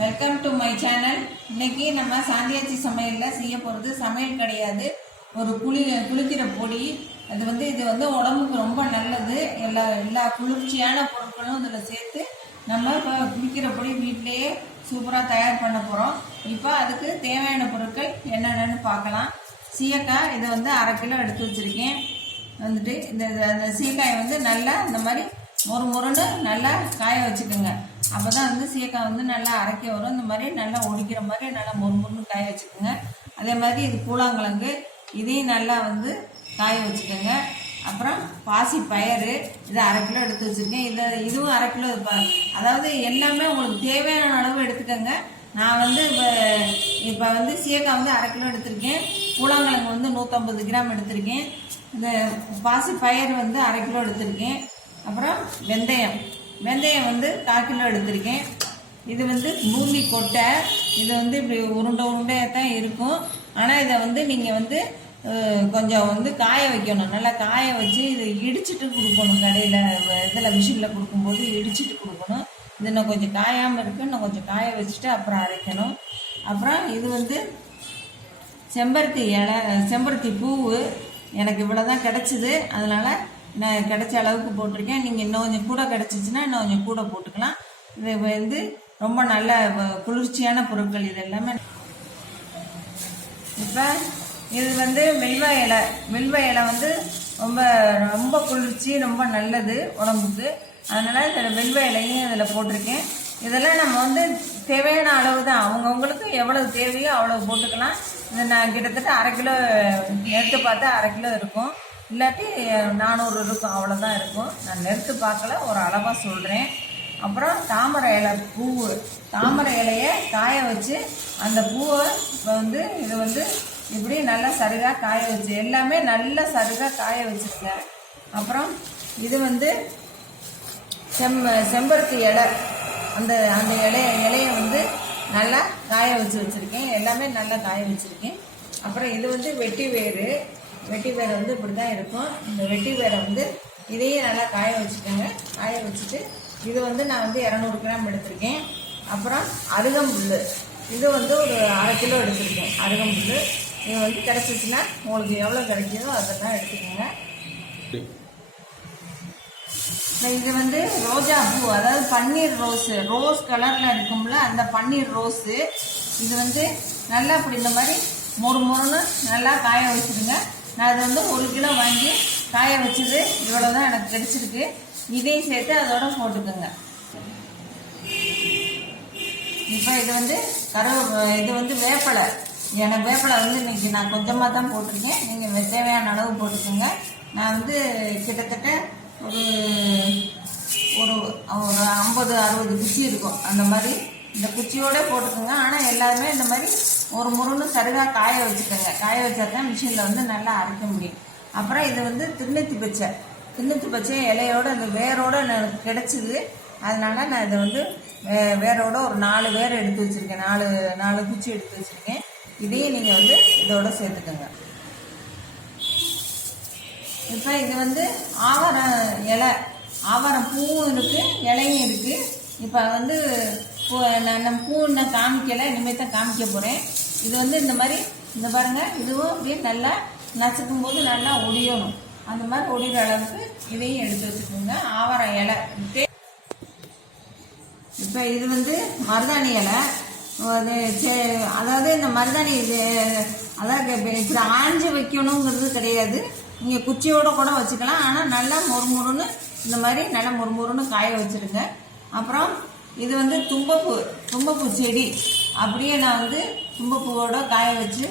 Welcome to my channel. இன்னைக்கு நம்ம சாந்தியாச்சி சமையலில் செய்ய போகிறது சமையல் கிடையாது, ஒரு குளிக்கிற பொடி. இது வந்து உடம்புக்கு ரொம்ப நல்லது. எல்லா குளிர்ச்சியான பொருட்களும் இதில் சேர்த்து நம்ம இப்போ குளிக்கிற பொடி வீட்டிலேயே சூப்பராக தயார் பண்ண போகிறோம். இப்போ அதுக்கு தேவையான பொருட்கள் என்னென்னு பார்க்கலாம். சீயக்காய் இதை வந்து 1/2 கிலோ எடுத்து வச்சுருக்கேன். இந்த சீயக்காயை வந்து நல்லா இந்த மாதிரி மொறுன்னு நல்லா காய வச்சுக்கோங்க. அப்போ தான் வந்து சீயக்காய் வந்து நல்லா அரைக்க வரும். இந்த மாதிரி நல்லா ஒடிக்கிற மாதிரி நல்லா மொறுன்னு காய வச்சுக்கோங்க. அதே மாதிரி இது கூழாங்கிழங்கு, இதையும் நல்லா வந்து காய வச்சுக்கோங்க. அப்புறம் பாசி பயறு, இது 1/2 கிலோ எடுத்து வச்சுருக்கேன். இதுவும் 1/2 கிலோ இருப்பாங்க. அதாவது எல்லாமே உங்களுக்கு தேவையான அளவு எடுத்துக்கோங்க. நான் வந்து இப்போ வந்து சீயக்காய் வந்து 1/2 கிலோ எடுத்திருக்கேன். கூழாங்கிழங்கு வந்து 150 கிராம் எடுத்திருக்கேன். இந்த பாசி பயறு வந்து 1/2 கிலோ எடுத்திருக்கேன். அப்புறம் வெந்தயம் வந்து 1/4 கிலோ எடுத்திருக்கேன். இது வந்து பூமி கொட்டை. இது வந்து இப்படி உருண்டையாக தான் இருக்கும். ஆனால் இதை வந்து நீங்கள் வந்து கொஞ்சம் வந்து காய வைக்கணும். நல்லா காய வச்சு இதை இடிச்சிட்டு கொடுக்கணும். கடையில் இதில் மிஷினில் கொடுக்கும்போது இடிச்சிட்டு கொடுக்கணும். இது இன்னும் கொஞ்சம் காயாமல் இருக்குது. இன்னும் கொஞ்சம் காய வச்சுட்டு அப்புறம் அரைக்கணும். அப்புறம் இது வந்து செம்பருத்தி பூவு எனக்கு இவ்வளோ தான் கிடச்சிது. அதனால் நான் கிடைச்ச அளவுக்கு போட்டிருக்கேன். நீங்கள் இன்னும் கொஞ்சம் கூட கிடச்சிச்சின்னா இன்னும் கொஞ்சம் கூட போட்டுக்கலாம். இது வந்து ரொம்ப நல்ல குளிர்ச்சியான பொருட்கள் இது எல்லாமே. இப்போ இது வந்து வில்வ இலை வந்து ரொம்ப ரொம்ப குளிர்ச்சி, ரொம்ப நல்லது உடம்புக்கு. அதனால் இதில் வில்வ இலையும் இதில் போட்டிருக்கேன். இதெல்லாம் நம்ம வந்து தேவையான அளவு தான், அவங்கவுங்களுக்கு எவ்வளவு தேவையோ அவ்வளவு போட்டுக்கலாம். இது நான் கிட்டத்தட்ட 1/2 கிலோ எடுத்து பார்த்தா 1/2 கிலோ இருக்கும், இல்லாட்டி 400 இருக்கும், அவ்வளோதான் இருக்கும். நான் நெருத்து பார்க்கல, ஒரு அளவாக சொல்கிறேன். அப்புறம் தாமரை இலையை காய வச்சு அந்த பூவை வந்து இது வந்து இப்படி நல்லா சருகாக காய வச்சு, எல்லாமே நல்லா சருகாக காய வச்சுருக்கேன். அப்புறம் இது வந்து செம்பருத்தி இலை, அந்த இலையை வந்து நல்லா காய வச்சுருக்கேன். எல்லாமே நல்லா காய வச்சுருக்கேன். அப்புறம் இது வந்து வெட்டி வேறு வந்து இப்படி தான் இருக்கும். இந்த வெட்டி வேரை வந்து இதையும் நல்லா காய வச்சுக்கோங்க. காய வச்சுட்டு இது வந்து நான் வந்து 200 கிராம் எடுத்திருக்கேன். அப்புறம் அருகம்புல், இது வந்து ஒரு 1/2 கிலோ எடுத்திருக்கேன். அருகம்புல் இது வந்து கிடச்சிச்சின்னா உங்களுக்கு எவ்வளோ கிடைக்கிதோ அதெல்லாம் எடுத்துக்கோங்க. இது வந்து ரோஜா பூ, அதாவது பன்னீர் ரோஸ் கலரில் இருக்கும்ல, அந்த பன்னீர் ரோஸு. இது வந்து நல்லா இப்படி இந்த மாதிரி மொறுன்னு நல்லா காய வச்சுருங்க. நான் இது வந்து 1 கிலோ வாங்கி காய வச்சது இவ்வளோ தான் எனக்கு கிடைச்சிருக்கு. இதையும் சேர்த்து அதோட போட்டுக்கோங்க. இப்போ இது வந்து இது வந்து வேப்பலை. எனக்கு வேப்பலை வந்து இன்னைக்கு நான் கொஞ்சமாக தான் போட்டிருக்கேன். நீங்கள் தேவையான அளவு போட்டுக்கோங்க. நான் வந்து கிட்டத்தட்ட ஒரு 50-60 குச்சி இருக்கும். அந்த மாதிரி இந்த குச்சியோட போட்டுக்கோங்க. ஆனால் எல்லாருமே இந்த மாதிரி ஒரு முருன்னு சருகாக காய வச்சுக்கோங்க. காய வச்சா தான் மிஷினில் வந்து நல்லா அரைக்க முடியும். அப்புறம் இது வந்து திண்ணத்து பச்சை இலையோட அந்த வேரோட எனக்கு கிடச்சிது. அதனால நான் இதை வந்து வேரோட ஒரு 4 வேர் எடுத்து வச்சுருக்கேன். 4 குச்சி எடுத்து வச்சுருக்கேன். இதையும் நீங்கள் வந்து இதோட சேர்த்துக்கோங்க. இப்போ இது வந்து ஆவாரம் பூவும் இருக்குது, இலையும் இருக்குது. இப்போ வந்து நான் பூ இன்னும் காமிக்கலை, இனிமேல் தான் காமிக்க போகிறேன். இது வந்து இந்த மாதிரி இந்த பாருங்கள், இதுவும் அப்படியே நல்லா நசுக்கும் போது நல்லா ஒடியணும். அந்த மாதிரி ஒடிகிற அளவுக்கு இதையும் எடுத்து வச்சுக்கோங்க. ஆவாரம் இலை. இப்போ இது வந்து மருதாணி இலை. அதாவது இந்த மருதாணி அதாவது இப்படி ஆஞ்சு வைக்கணுங்கிறது கிடையாது. நீங்கள் குச்சியோட கூட வச்சுக்கலாம். ஆனால் நல்லா மொறுன்னு இந்த மாதிரி நல்லா மொறுன்னு காய வச்சுருங்க. அப்புறம் இது வந்து தும்பப்பூ செடி, அப்படியே நான் வந்து தும்பப்பூவோட காய வச்சு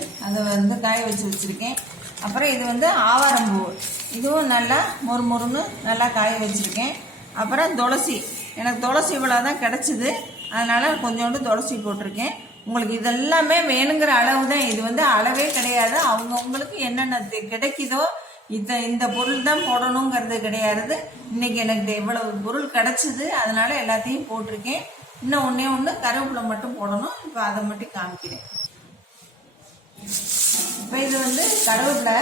வச்சுருக்கேன். அப்புறம் இது வந்து ஆவாரம்பூ, இதுவும் நல்லா மொறுன்னு நல்லா காய வச்சுருக்கேன். அப்புறம் துளசி, எனக்கு துளசி இவ்வளோ தான் கிடச்சிது. அதனால் கொஞ்சோண்டு துளசி போட்டிருக்கேன். உங்களுக்கு இதெல்லாமே வேணுங்கிற அளவு தான். இது வந்து அளவே கிடையாது. அவங்கவுங்களுக்கு என்னென்ன கிடைக்குதோ இந்த பொருள் தான் போடணுங்கிறது கிடையாது. இன்னைக்கு எனக்கு இவ்வளவு பொருள் கிடச்சிது, அதனால எல்லாத்தையும் போட்டிருக்கேன். இன்னும் ஒன்று கருவேப்பிலை மட்டும் போடணும். இப்போ அதை மட்டும் காமிக்கிறேன். இப்போ இது வந்து கருவேப்பிலை.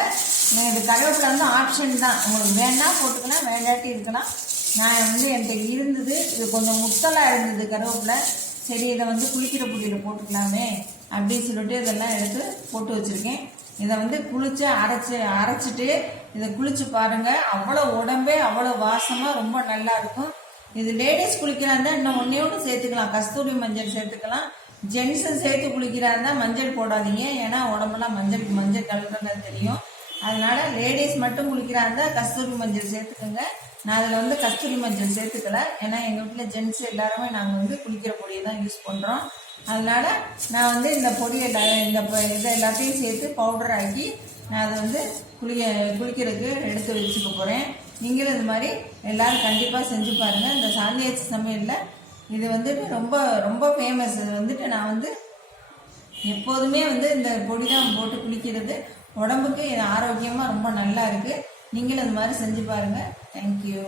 கருவேப்பிலை வந்து ஆப்ஷன் தான், உங்களுக்கு வேணா போட்டுக்கலாம், வேண்டாட்டி இருக்கலாம். நான் வந்து என்கிட்ட இருந்தது, இது கொஞ்சம் முத்தலாக இருந்தது கருவேப்பிலை. சரி இதை வந்து குளிக்கிற பொடியில் போட்டுக்கலாமே அப்படின்னு சொல்லிட்டு இதெல்லாம் எடுத்து போட்டு வச்சுருக்கேன். இதை வந்து அரைச்சிட்டு இதை குளிச்சு பாருங்கள். அவ்வளோ உடம்பே அவ்வளோ வாசமாக ரொம்ப நல்லா இருக்கும். இது லேடிஸ் குளிக்கிறாந்தா இன்னும் ஒன்று சேர்த்துக்கலாம், கஸ்தூரி மஞ்சள் சேர்த்துக்கலாம். ஜென்ஸும் சேர்த்து குளிக்கிறாந்தா மஞ்சள் போடாதீங்க, ஏன்னா உடம்புலாம் மஞ்சள் கலர்னு தெரியும். அதனால லேடிஸ் மட்டும் குளிக்கிறாந்தா கஸ்தூரி மஞ்சள் சேர்த்துக்கோங்க. நான் அதில் வந்து கஸ்தூரி மஞ்சள் சேர்த்துக்கல, ஏன்னா எங்கள் வீட்டில் ஜென்ஸ் எல்லாருமே நாங்கள் வந்து குளிக்கிற பொடியை தான் யூஸ் பண்ணுறோம். அதனால நான் வந்து இந்த பொடியை இதை எல்லாத்தையும் சேர்த்து பவுடர் ஆக்கி நான் அதை வந்து குளிக்கிறதுக்கு எடுத்து வச்சுக்க போகிறேன். நீங்களும் இது மாதிரி எல்லோரும் கண்டிப்பாக செஞ்சு பாருங்கள். இந்த சாந்தியாச்சி சமையலில் இது வந்துட்டு ரொம்ப ரொம்ப ஃபேமஸ். இது வந்துட்டு நான் வந்து எப்போதுமே வந்து இந்த பொடி தான் போட்டு குளிக்கிறது. உடம்புக்கு இது ஆரோக்கியமாக ரொம்ப நல்லா இருக்குது. நீங்களும் இது மாதிரி செஞ்சு பாருங்கள். தேங்க்யூ.